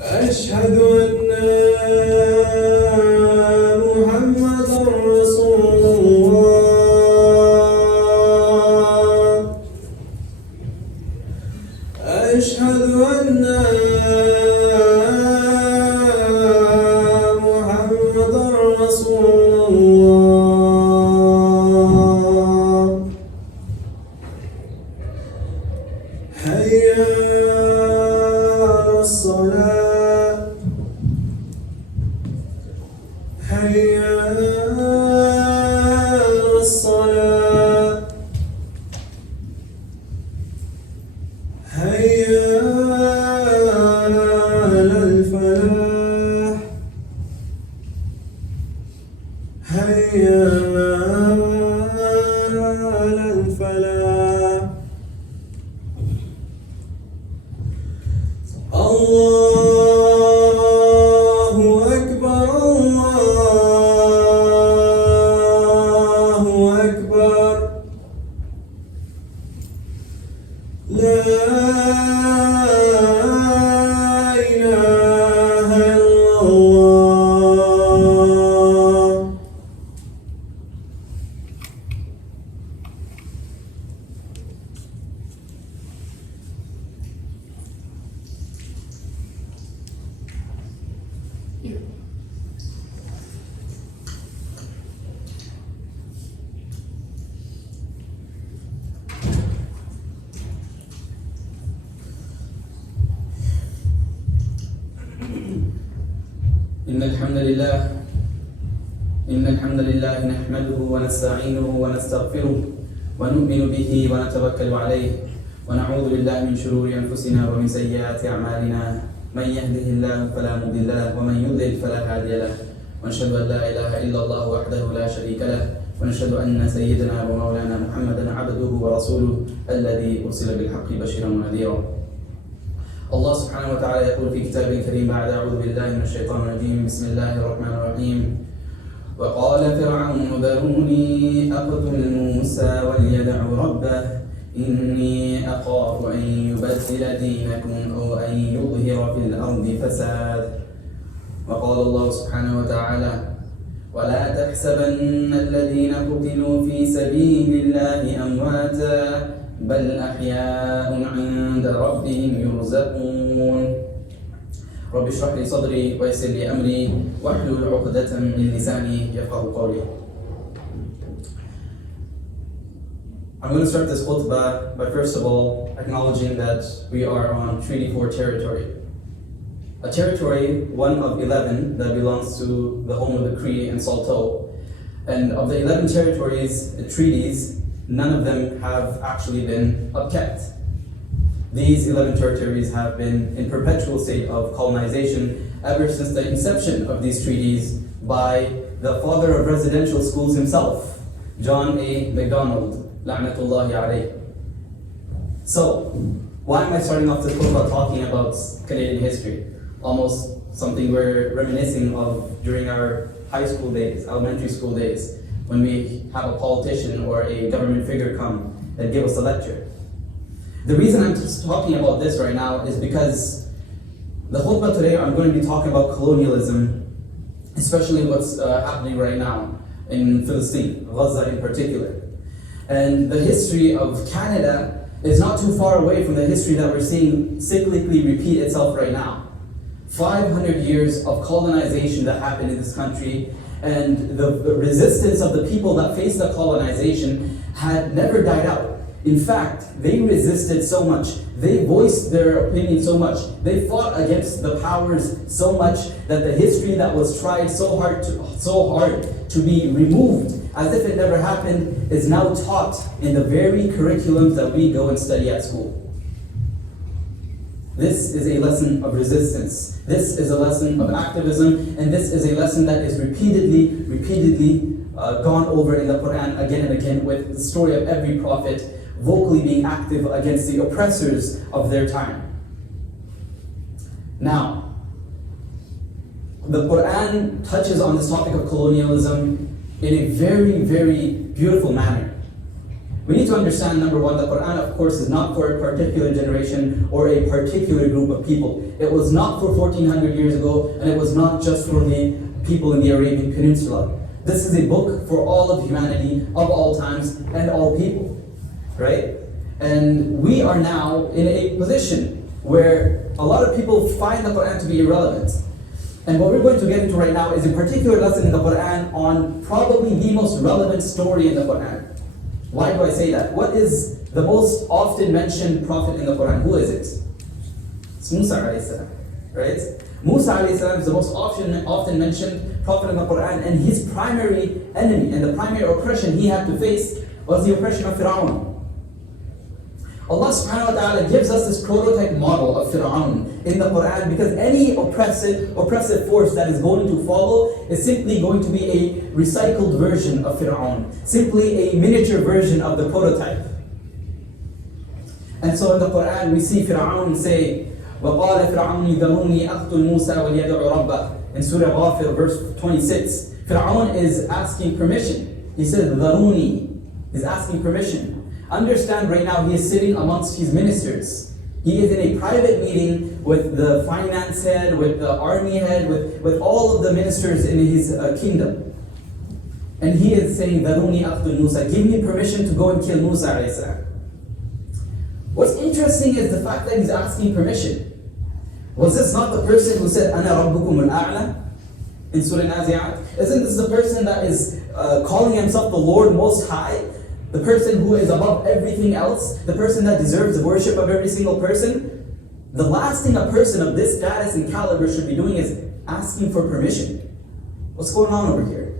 أشهد أن محمدا رسول الله أشهد أن محمدا رسول الله حي على الصلاة حي على الصلاة حي على الفلاح حي على الفلاح الله أكبر الله أكبر لا إله إلا الله إن الحمد لله نحمده ونستعينه ونستغفره ونؤمن به ونتوكل عليه ونعوذ بالله من شرور أنفسنا ومن سيئات أعمالنا من يهده الله فلا مضل له ومن يضلل فلا هادي له ونشهد أن لا إله إلا الله وحده لا شريك له ونشهد أن سيدنا ومولانا محمدا عبده ورسوله الذي أرسل بالحق بشيرا ونذيرا. الله سبحانه وتعالى يقول في كتابه الكريم بعد أعوذ بالله من الشيطان الرجيم بسم الله الرحمن الرحيم وقال فرعون ذروني أقتل موسى وليدع ربه إني أخاف أن يبدل دينكم أو أن يظهر في الأرض فساد. وقال الله سبحانه وتعالى ولا تحسبن الذين قتلوا في سبيل الله أمواتا بل أحياء عند ربهم يرزقون. رب اشرح لي صدري ويسر لي أمري واحلل عقدة من لساني يفقهوا قولي. I'm going to start this khutbah by first of all acknowledging that we are on Treaty 4 territory. A territory, one of 11, that belongs to the home of the Cree and Saulteaux. And of the 11 territories, the treaties, none of them have actually been upkept. These 11 territories have been in perpetual state of colonization ever since the inception of these treaties by the father of residential schools himself, John A. Macdonald, la'natullahi alayh. So, why am I starting off this khutbah talking about Canadian history? Almost something we're reminiscing of during our high school days, elementary school days, when we have a politician or a government figure come and give us a lecture. The reason I'm just talking about this right now is because the khutbah today I'm going to be talking about colonialism, especially what's happening right now in Palestine, Gaza in particular. And the history of Canada is not too far away from the history that we're seeing cyclically repeat itself right now. 500 years of colonization that happened in this country, and the resistance of the people that faced the colonization had never died out. In fact, they resisted so much, they voiced their opinion so much, they fought against the powers so much that the history that was tried so hard to be removed as if it never happened is now taught in the very curriculums that we go and study at school. This is a lesson of resistance. This is a lesson of activism, and this is a lesson that is repeatedly gone over in the Qur'an again and again, with the story of every prophet vocally being active against the oppressors of their time. Now, the Qur'an touches on this topic of colonialism in a very, very beautiful manner. We need to understand, number one, the Qur'an, of course, is not for a particular generation or a particular group of people. It was not for 1400 years ago, and it was not just for the people in the Arabian Peninsula. This is a book for all of humanity, of all times, and all people, right? And we are now in a position where a lot of people find the Qur'an to be irrelevant. And what we're going to get into right now is a particular lesson in the Qur'an on probably the most relevant story in the Qur'an. Why do I say that? What is the most often mentioned prophet in the Qur'an? Who is it? It's Musa alayhi salam, right? Musa alayhi salam is the most often mentioned prophet in the Qur'an, and his primary enemy and the primary oppression he had to face was the oppression of Pharoah. Allah SWT gives us this prototype model of Fir'aun in the Qur'an, because any oppressive force that is going to follow is simply going to be a recycled version of Fir'aun, simply a miniature version of the prototype. And so in the Qur'an we see Fir'aun say, وَقَالَ فِرْعَوْنِ ذَرُونِي أَقْتُلْ مُوسَى وَلْيَدْعُ رَبَّهُ. In Surah Ghafir, verse 26, Fir'aun is asking permission. He says, ذَرُونِي. He's asking permission. Understand right now, he is sitting amongst his ministers. He is in a private meeting with the finance head, with the army head, with all of the ministers in his kingdom. And he is saying, ذَرُونِي أَقْتُلْ مُوسَى. Give me permission to go and kill Musa alayhi salam. What's interesting is the fact that he's asking permission. Was this not the person who said, أَنَا رَبُّكُمُ الْأَعْلَى? In Surah Nazi'at? Isn't this the person that is calling himself the Lord Most High? The person who is above everything else? The person that deserves the worship of every single person? The last thing a person of this status and caliber should be doing is asking for permission. What's going on over here?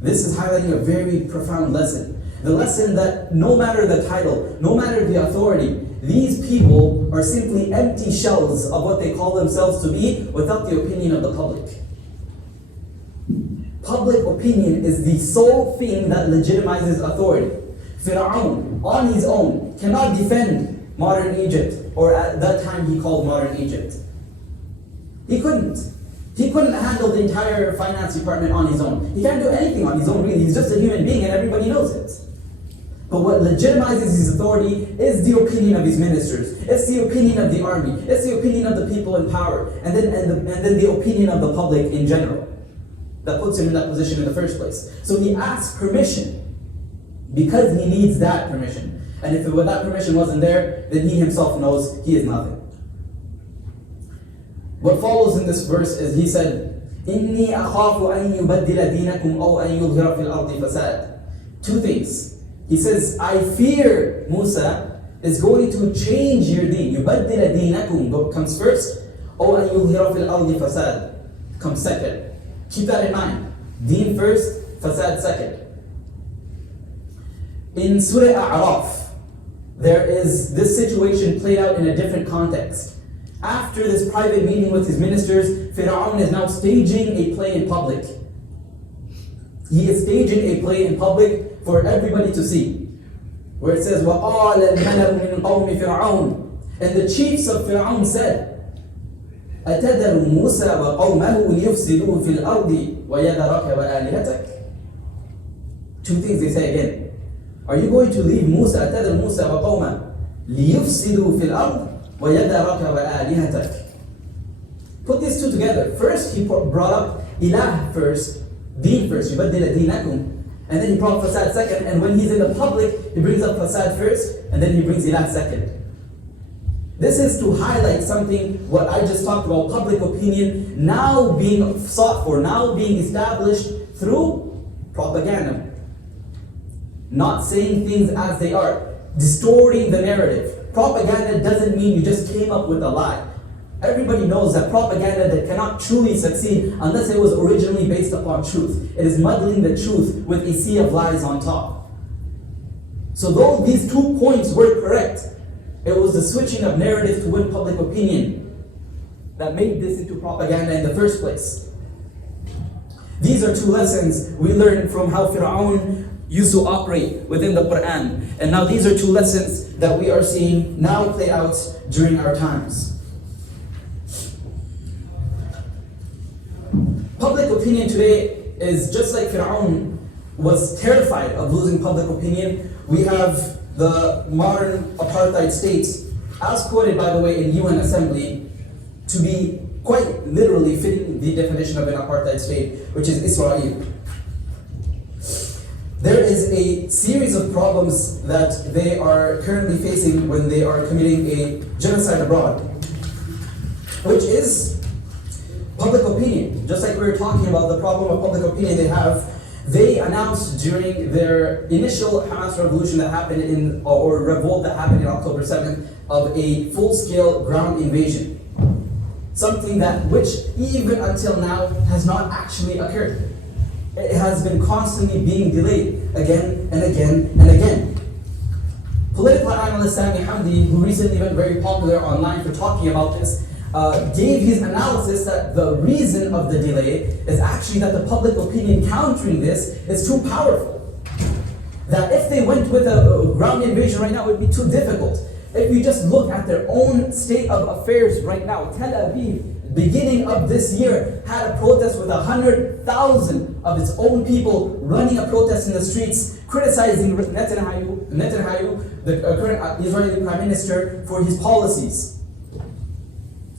This is highlighting a very profound lesson. The lesson that no matter the title, no matter the authority, these people are simply empty shells of what they call themselves to be without the opinion of the public. Public opinion is the sole thing that legitimizes authority. Fir'aun, on his own, cannot defend modern Egypt, or at that time he called modern Egypt. He couldn't. He couldn't handle the entire finance department on his own. He can't do anything on his own, really. He's just a human being and everybody knows it. But what legitimizes his authority is the opinion of his ministers. It's the opinion of the army. It's the opinion of the people in power. And then the opinion of the public in general. That puts him in that position in the first place. So he asks permission because he needs that permission. And if that permission wasn't there, then he himself knows he is nothing. What follows in this verse is he said, إِنِّي أَخَافُ أَن يُبَدِّلَ دِينَكُمْ أَوْ أَن يُظْهِرَ فِي الْأَرْضِ فَسَادًا. Two things. He says, I fear Musa is going to change your deen. يُبَدِّلَ دِينَكُمْ comes first. أَوْ أَن يُظْهِرَ فِي الْأَرْضِ فَسَادًا comes second. Keep that in mind. Deen first, fasad second. In Surah A'raf, there is this situation played out in a different context. After this private meeting with his ministers, Fir'aun is now staging a play in public. He is staging a play in public for everybody to see. Where it says, وَقَالَ الْمَلَأُ مِنْ قَوْمِ فِرْعَوْنَ. And the chiefs of Fir'aun said, أَتَذَرُ مُوسَى وَقَوْمَهُ لِيُفْسِدُوا فِي الْأَرْضِ وَيَذَرَكَ وَآلِهَتَكَ. Two things they say again. Are you going to leave Musa, أَتَذَرُ مُوسَى وَقَوْمَهُ لِيُفْسِدُوا فِي الْأَرْضِ وَيَذَرَكَ وَآلِهَتَكَ. Put these two together. First he brought up ilah first, deen first, يُبَدِّلَ دِينَكُمْ. And then he brought fasad second, and when he's in the public, he brings up fasad first, and then he brings ilah second. This is to highlight something, what I just talked about, public opinion now being sought for, now being established through propaganda. Not saying things as they are, distorting the narrative. Propaganda doesn't mean you just came up with a lie. Everybody knows that propaganda that cannot truly succeed unless it was originally based upon truth. It is muddling the truth with a sea of lies on top. So though these 2 points were correct, it was the switching of narrative to win public opinion that made this into propaganda in the first place. These are 2 lessons we learned from how Fir'aun used to operate within the Qur'an. And now these are 2 lessons that we are seeing now play out during our times. Public opinion today is just like Fir'aun was terrified of losing public opinion, we have the modern apartheid states, as quoted by the way in UN Assembly, to be quite literally fitting the definition of an apartheid state, which is Israel. There is a series of problems that they are currently facing when they are committing a genocide abroad, which is public opinion. Just like we were talking about the problem of public opinion they have, they announced during their initial Hamas revolution that happened or revolt that happened in October 7th, of a full-scale ground invasion. Something which even until now has not actually occurred. It has been constantly being delayed again and again and again. Political analyst Sami Hamdi, who recently went very popular online for talking about this, gave his analysis that the reason of the delay is actually that the public opinion countering this is too powerful. That if they went with a ground invasion right now, it would be too difficult. If we just look at their own state of affairs right now, Tel Aviv, beginning of this year, had a protest with 100,000 of its own people running a protest in the streets, criticizing Netanyahu, the current Israeli Prime Minister, for his policies.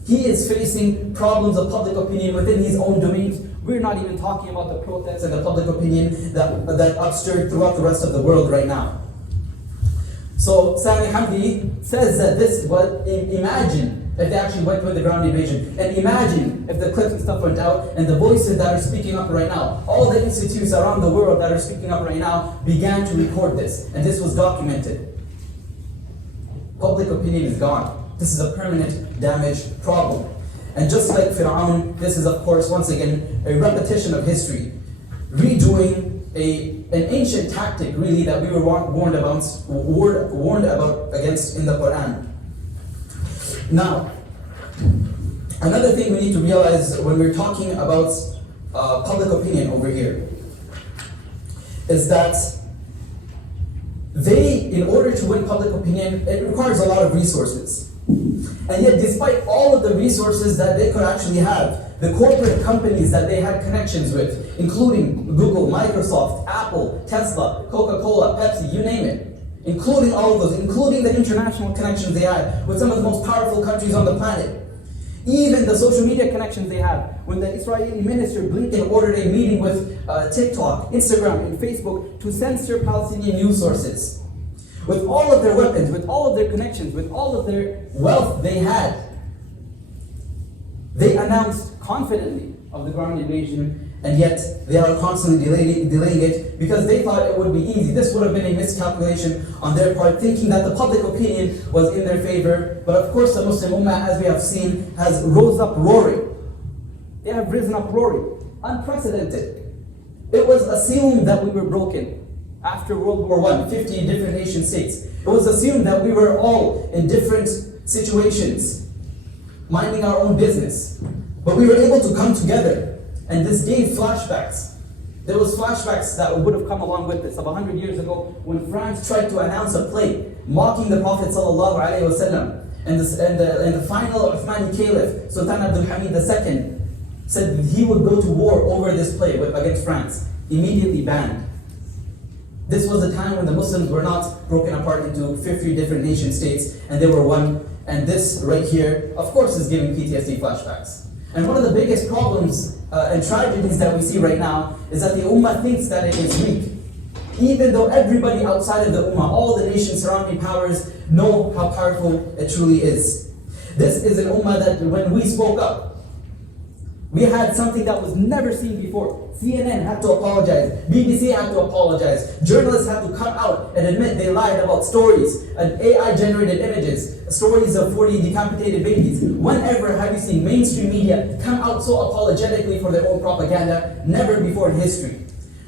He is facing problems of public opinion within his own domains. We're not even talking about the protests and the public opinion that upstirred throughout the rest of the world right now. So Sami Hamdi says that imagine if they actually went with the ground invasion, and imagine if the clips and stuff went out, and the voices that are speaking up right now, all the institutes around the world that are speaking up right now began to record this, and this was documented. Public opinion is gone. This is a permanent damage problem. And just like Pharaoh, this is of course once again a repetition of history, redoing an ancient tactic really that we were warned about against in the Qur'an. Now, another thing we need to realize when we're talking about public opinion over here is that in order to win public opinion, it requires a lot of resources. And yet, despite all of the resources that they could actually have, the corporate companies that they had connections with, including Google, Microsoft, Apple, Tesla, Coca-Cola, Pepsi, you name it, including all of those, including the international connections they had with some of the most powerful countries on the planet, even the social media connections they have. When the Israeli minister Blinken ordered a meeting with TikTok, Instagram, and Facebook to censor Palestinian news sources. With all of their weapons, with all of their connections, with all of their wealth they had, they announced confidently of the ground invasion, and yet they are constantly delaying it because they thought it would be easy. This would have been a miscalculation on their part, thinking that the public opinion was in their favor. But of course the Muslim ummah, as we have seen, has rose up roaring. They have risen up roaring. Unprecedented. It was assumed that we were broken after World War I, 50 different nation states. It was assumed that we were all in different situations, minding our own business. But we were able to come together, and this gave flashbacks. There was flashbacks that would have come along with this of 100 years ago when France tried to announce a play mocking the Prophet ﷺ, and the final Uthmani Caliph, Sultan Abdul Hamid II, said that he would go to war over this play against France. Immediately banned. This was a time when the Muslims were not broken apart into 50 different nation states, and they were one. And this right here, of course, is giving PTSD flashbacks. And one of the biggest problems and tragedies that we see right now is that the ummah thinks that it is weak. Even though everybody outside of the ummah, all the nations surrounding powers, know how powerful it truly is. This is an ummah that when we spoke up, we had something that was never seen before. CNN had to apologize. BBC had to apologize. Journalists had to come out and admit they lied about stories and AI-generated images, stories of 40 decapitated babies. Whenever have you seen mainstream media come out so apologetically for their own propaganda? Never before in history.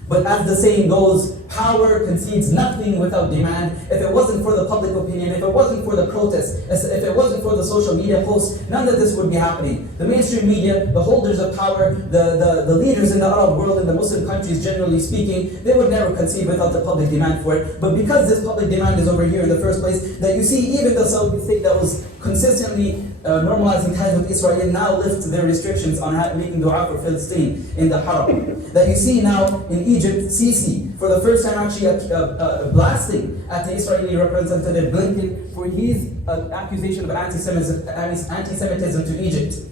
But as the saying goes, power concedes nothing without demand. If it wasn't for the public opinion, if it wasn't for the protests, if it wasn't for the social media posts, none of this would be happening. The mainstream media, the holders of power, the leaders in the Arab world, in the Muslim countries generally speaking, they would never concede without the public demand for it. But because this public demand is over here in the first place, that you see even the Saudi state that was consistently normalizing ties with Israel, now lift their restrictions on making dua for Palestine in the Haram. That you see now in Egypt, Sisi, for the first time actually blasting at the Israeli representative Blinken for his accusation of anti-Semitism to Egypt.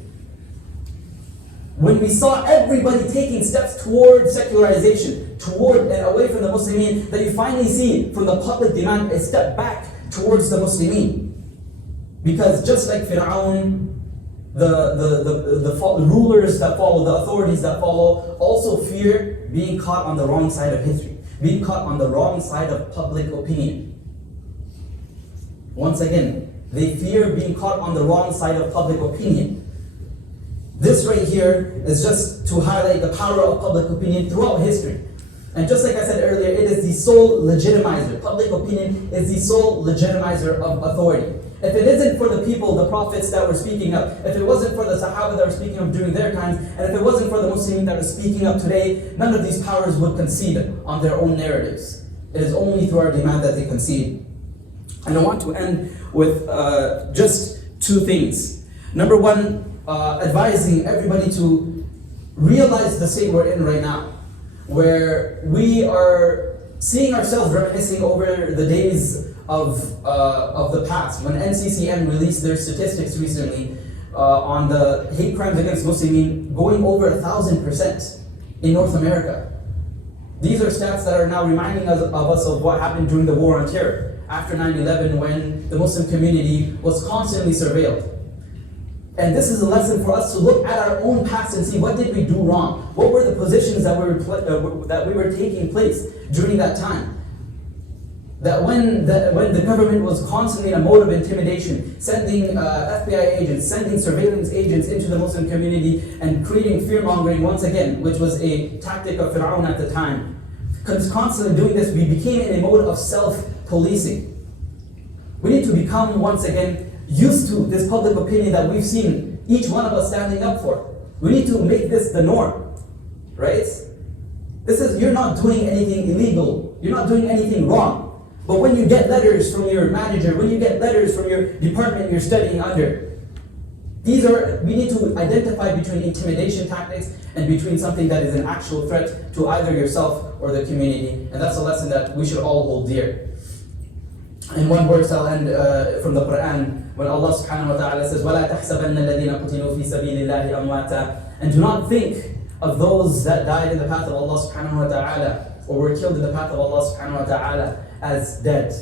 When we saw everybody taking steps toward secularization, toward and away from the muslimeen, that you finally see from the public demand a step back towards the muslimeen. Because just like Fir'aun, the rulers that follow, the authorities that follow, also fear being caught on the wrong side of history, being caught on the wrong side of public opinion. Once again, they fear being caught on the wrong side of public opinion. This right here is just to highlight the power of public opinion throughout history. And just like I said earlier, it is the sole legitimizer. Public opinion is the sole legitimizer of authority. If it isn't for the people, the prophets that were speaking up, if it wasn't for the Sahaba that were speaking up during their times, and if it wasn't for the Muslims that are speaking up today, none of these powers would concede on their own narratives. It is only through our demand that they concede. And I want to end with just two things. Number one, advising everybody to realize the state we're in right now, where we are seeing ourselves reminiscing over the days of the past. When NCCM released their statistics recently on the hate crimes against muslimeen going over 1,000% in North America. These are stats that are now reminding us of what happened during the war on terror after 9/11, when the Muslim community was constantly surveilled. And this is a lesson for us to look at our own past and see, what did we do wrong? What were the positions that we were taking place during that time? That when the government was constantly in a mode of intimidation, sending FBI agents, sending surveillance agents into the Muslim community and creating fear-mongering once again, which was a tactic of Pharoah at the time. Constantly doing this, we became in a mode of self-policing. We need to become once again used to this public opinion that we've seen each one of us standing up for. We need to make this the norm, right? You're not doing anything illegal. You're not doing anything wrong. But when you get letters from your manager, when you get letters from your department you're studying under, we need to identify between intimidation tactics and between something that is an actual threat to either yourself or the community. And that's a lesson that we should all hold dear. In one verse I'll end from the Qur'an, when Allah SWT says, وَلَا تَحْسَبَنَّ الَّذِينَ قُتِلُوا فِي سَبِيلِ اللَّهِ أَمْوَاتًا. And do not think of those that died in the path of Allah SWT, or were killed in the path of Allah SWT, as dead.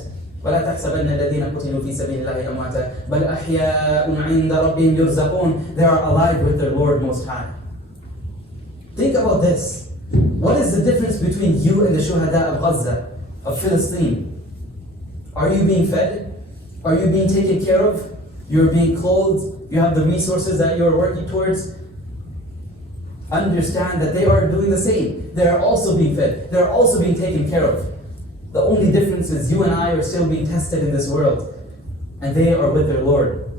وَلَا تَحْسَبَنَّ الَّذِينَ قُتِلُوا فِي سَبِيلِ اللَّهِ أَمْوَاتًا بَلْ أَحْيَاءٌ عِنْدَ رَبِّهِمْ يُرْزَقُونَ. They are alive with their Lord Most High. Think about this. What is the difference between you and the shuhada of Gaza, of Palestine? Are you being fed? Are you being taken care of? You're being clothed? You have the resources that you're working towards? Understand that they are doing the same. They are also being fed. They are also being taken care of. The only difference is you and I are still being tested in this world, and they are with their Lord.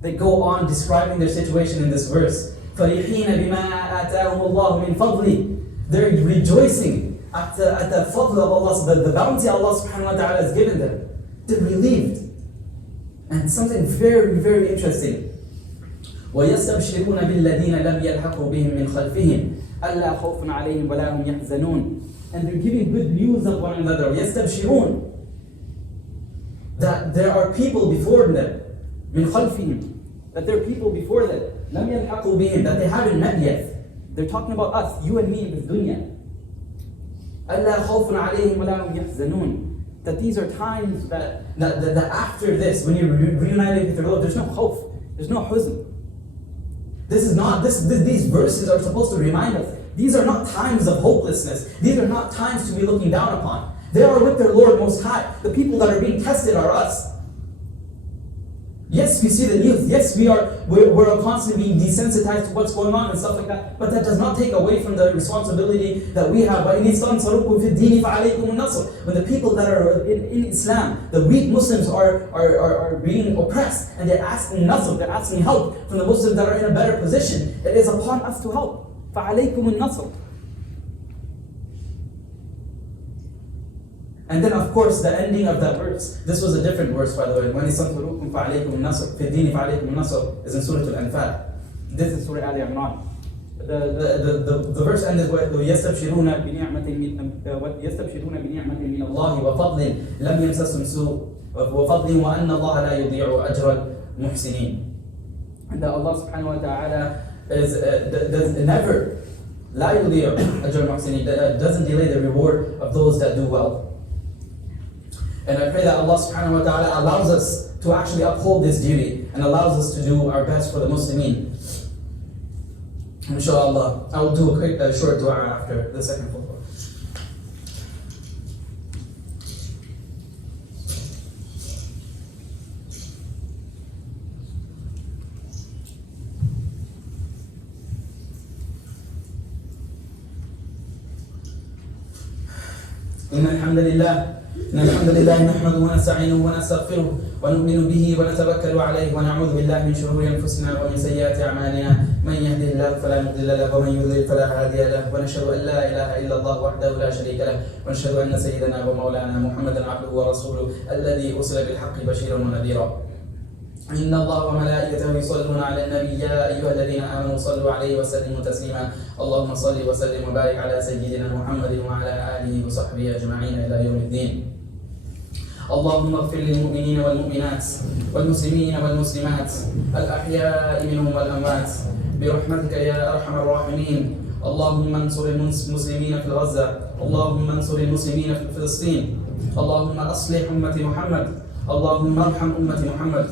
They go on describing their situation in this verse. فَرِحِينَ بِمَا آتَاهُمُ اللَّهُ مِنْ فَضْلِهِ. They're rejoicing at the fadl of Allah, the bounty Allah subhanahu wa ta'ala has given them. They're relieved. And something very, very interesting. وَيَسْتَبْشِرُونَ بِالَّذِينَ لَمْ يَلْحَقُوا بِهِمْ مِنْ خَلْفِهِمْ أَلَّا خَوْفٌ عَلَيْهِمْ وَلَا هُمْ يَحْزَنُونَ. And they're giving good news of one another. يَسْتَبْشِرُونَ. That there are people before them. مِنْ خَلْفِهِمْ. That there are people before them. لَمْ يَلْحَقُوا بِهِمْ. That they haven't met yet. They're talking about us, you and me in this dunya. أَلَّا خَوْفٌ عَلَيْهِمْ وَلَا هُمْ يَحْزَنُونَ. That these are times that after this, when you're reunited with your Lord, there's no khawf, there's no huzn. These verses are supposed to remind us, these are not times of hopelessness. These are not times to be looking down upon. They are with their Lord Most High. The people that are being tested are us. Yes, we see the news. Yes, we're constantly being desensitized to what's going on and stuff like that. But that does not take away from the responsibility that we have. When the people that are in Islam, the weak Muslims are being oppressed, and they're asking nasr, they're asking help from the Muslims that are in a better position, it is upon us to help. فَعَلَيْكُمُ النَّصْرُ. And then of course the ending of that verse. This was a different verse, by the way. وَإِنِ اسْتَنْصُرُوكُمْ فَعَلَيْكُمُ النَّصْرُ فِي الدِّينِ فَعَلَيْكُمُ النَّصْرُ is in Surah Al-Anfal. This is Surah Al-Imran. The verse ended with يستبشرون بنعمة من الله وفضل لم يمسسهم سوء وفضل وأن الله لا يضيع أجر المحسنين. And that Allah subhanahu wa ta'ala does never لا يضيع أجر المحسنين, doesn't delay the reward of those that do well. And I pray that Allah subhanahu wa ta'ala allows us to actually uphold this duty and allows us to do our best for the muslimeen. Inshallah, I will do a short dua after the second khutbah. إن الحمد لله نحمده ونستعينه ونستغفره ونؤمن به ونتوكل عليه ونعوذ بالله من شرور أنفسنا ومن سيئات أعمالنا من يهده الله فلا مضل له ومن يضلل فلا هادي له ونشهد أن لا إله إلا الله وحده لا شريك له ونشهد أن سيدنا ومولانا محمدا عبده ورسوله الذي أرسل بالحق بشيرا ونذيرا. إن الله وملائكته يصلون على النبي يا أيها الذين آمنوا صلوا عليه وسلموا تسليما. اللهم صل وسلم وبارك على سيدنا محمد وعلى آله وصحبه أجمعين إلى يوم الدين. اللهم اغفر للمؤمنين والمؤمنات والمسلمين والمسلمات الأحياء منهم والأموات برحمتك يا أرحم الراحمين. اللهم انصر المسلمين في غزة، اللهم انصر المسلمين في فلسطين، اللهم أصلح أمة محمد، اللهم ارحم أمة محمد.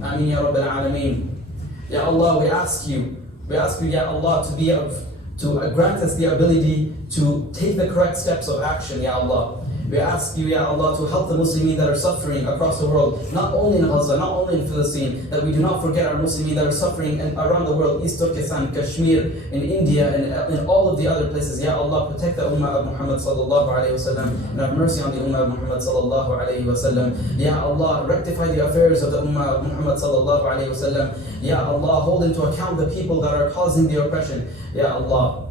Ameen ya Rabbil Alameen. Ya Allah, we ask you, Ya Allah, to grant us the ability to take the correct steps of action, Ya Allah. We ask you, Ya Allah, to help the Muslimin that are suffering across the world, not only in Gaza, not only in Palestine, that we do not forget our Muslimin that are suffering around the world, East Turkestan, Kashmir, in India, and in all of the other places. Ya Allah, protect the ummah of Muhammad sallallahu alayhi wa sallam, and have mercy on the ummah of Muhammad sallallahu alayhi wa sallam. Ya Allah, rectify the affairs of the ummah of Muhammad sallallahu alayhi wa sallam. Ya Allah, hold into account the people that are causing the oppression. Ya Allah.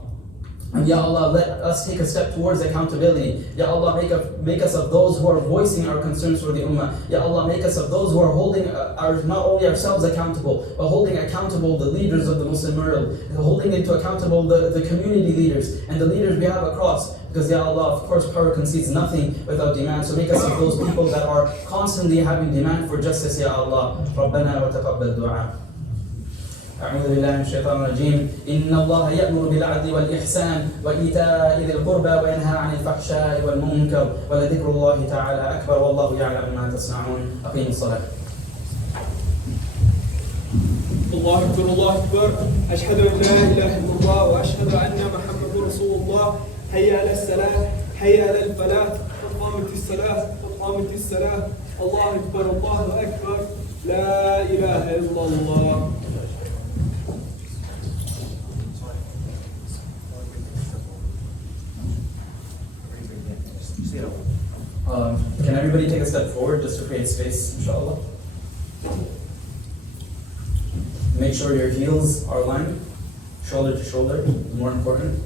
And Ya Allah, let us take a step towards accountability. Ya Allah, make us of those who are voicing our concerns for the ummah. Ya Allah, make us of those who are holding not only ourselves accountable, but holding accountable the leaders of the Muslim world, holding into accountable the community leaders and the leaders we have across. Because Ya Allah, of course, power concedes nothing without demand. So make us of those people that are constantly having demand for justice, Ya Allah. ربنا وتقبل دعاء. أعوذ بالله من الشيطان الرجيم. إن الله يأمر بالعدل والإحسان وإيتاء ذي القربى وينهى عن الفحشاء والمنكر ولذكر الله تعالى أكبر والله يعلم ما تصنعون. أقيموا الصلاة. الله أكبر الله أكبر. أشهد أن لا إله إلا الله وأشهد أن محمد رسول الله. حي على الصلاة حي على الفلاح قد قامت الصلاة قد قامت الصلاة. الله أكبر الله أكبر. لا إله إلا الله. Can everybody take a step forward just to create space, inshallah? Make sure your heels are aligned, shoulder to shoulder, more important.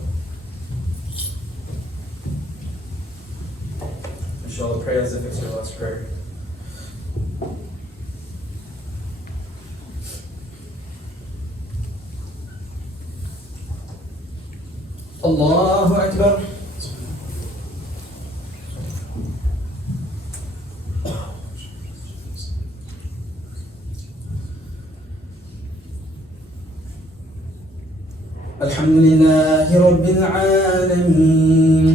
Inshallah, pray as if it's your last prayer. Allahu Akbar. الحمد لله رب العالمين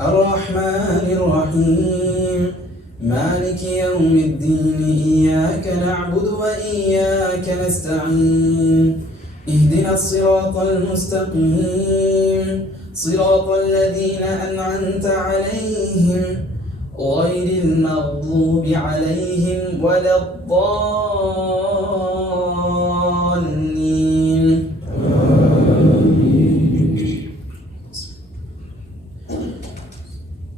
الرحمن الرحيم مالك يوم الدين إياك نعبد وإياك نستعين اهدنا الصراط المستقيم صراط الذين أنعمت عليهم غير المغضوب عليهم ولا الضالين.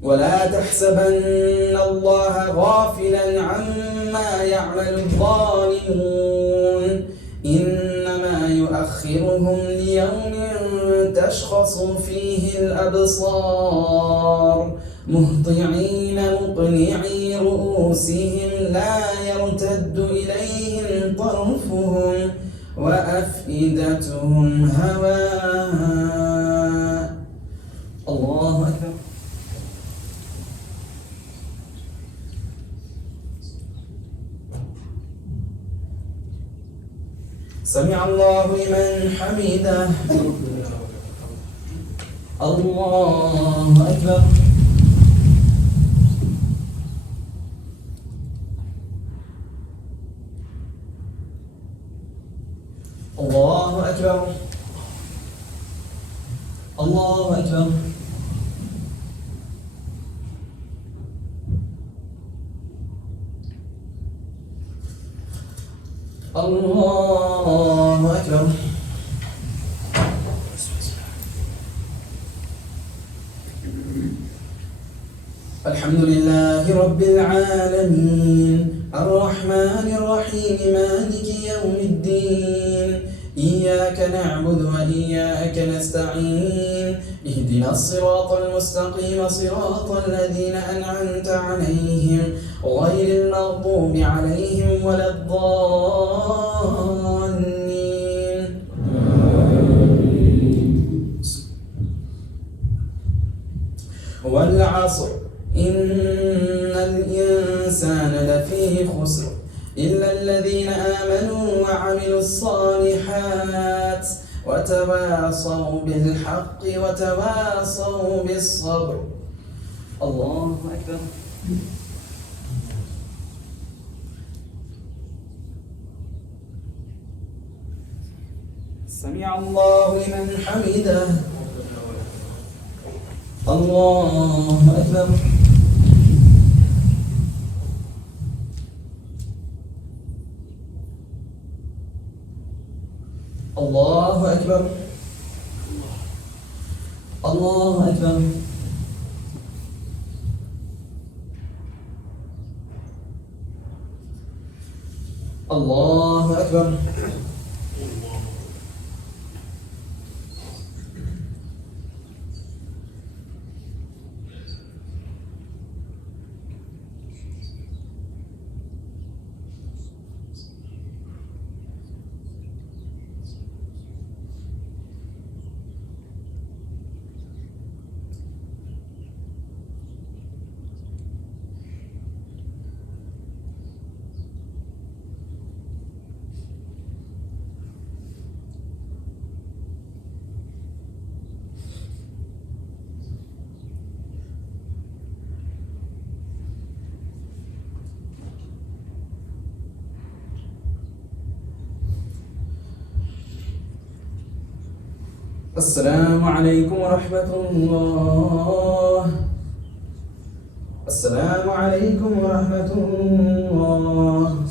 ولا تحسبن الله غافلا عما يعمل الظالمون إنما يؤخرهم ليوم تشخص فيه الأبصار مهطعين مقنعي رؤوسهم لا يرتد إليهم طرفهم وأفئدتهم هواء. الله أكبر. سمع الله لمن حمده. الله أكبر. الله أكبر. الله أكبر. الله أكبر. الحمد لله رب العالمين الرحمن الرحيم مالك يوم الدين إياك نعبد وإياك نستعين اهدنا الصراط المستقيم صراط الذين أنعمت عليهم غير المغضوب عليهم ولا الضالين. والعصر إن الإنسان لفي خسر إلا الذين آمنوا وعملوا الصالحات وتواصوا بالحق وتواصوا بالصبر. الله أكبر. سمع الله لمن حمده. الله أكبر. الله أكبر. الله أكبر. الله أكبر. السلام عليكم ورحمة الله. السلام عليكم ورحمة الله.